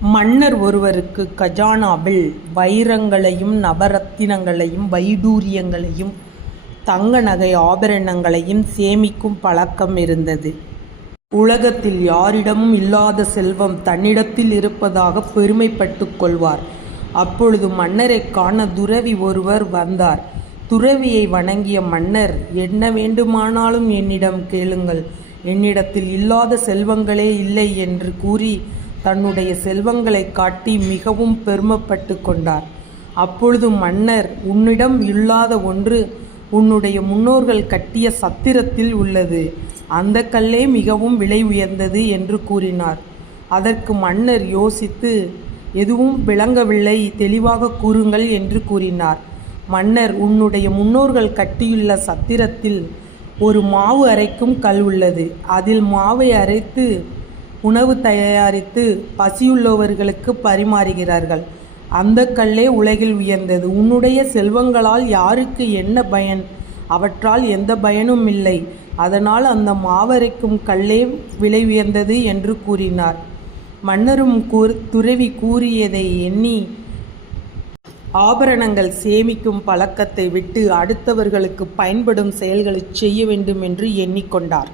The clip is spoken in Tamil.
மன்னர் ஒருவருக்கு கஜானாவில் வைரங்களையும் நவரத்தினங்களையும் வைடூரியங்களையும் தங்க நகை ஆபரணங்களையும் சேமிக்கும் பழக்கம் இருந்தது. உலகத்தில் யாரிடமும் இல்லாத செல்வம் தன்னிடத்தில் இருப்பதாக பெருமைப்பட்டு கொள்வார். அப்பொழுது மன்னரைக் காண துறவி ஒருவர் வந்தார். துறவியை வணங்கிய மன்னர் என்ன வேண்டுமானாலும் என்னிடம் கேளுங்கள். என்னிடத்தில் இல்லாத செல்வங்களே இல்லை என்று கூறி தன்னுடைய செல்வங்களை காட்டி மிகவும் பெருமைப்பட்டு கொண்டார். அப்பொழுது மன்னர் உன்னிடம் இல்லாத ஒன்று உன்னுடைய முன்னோர்கள் கட்டிய சத்திரத்தில் உள்ளது. அந்த கல்லே மிகவும் விலை உயர்ந்தது என்று கூறினார். அதற்கு மன்னர் யோசித்து எதுவும் விளங்கவில்லை தெளிவாக கூறுங்கள் என்று கூறினார். மன்னர் உன்னுடைய முன்னோர்கள் கட்டியுள்ள சத்திரத்தில் ஒரு மாவு அரைக்கும் கல் உள்ளது. அதில் மாவை அரைத்து உணவு தயாரித்து பசியுள்ளவர்களுக்கு பரிமாறுகிறார்கள். அந்த கல்லே உலகில் உயர்ந்தது. உன்னுடைய செல்வங்களால் யாருக்கு என்ன பயன்? அவற்றால் எந்த பயனும் இல்லை. அதனால் அந்த மாவரைக்கும் கல்லே விலை உயர்ந்தது என்று கூறினார். மன்னரும் கூர் துறவி கூறியதை எண்ணி ஆபரணங்கள் சேமிக்கும் பழக்கத்தை விட்டு அடுத்தவர்களுக்கு பயன்படும் செயல்களை செய்ய வேண்டும் என்று எண்ணிக்கொண்டார்.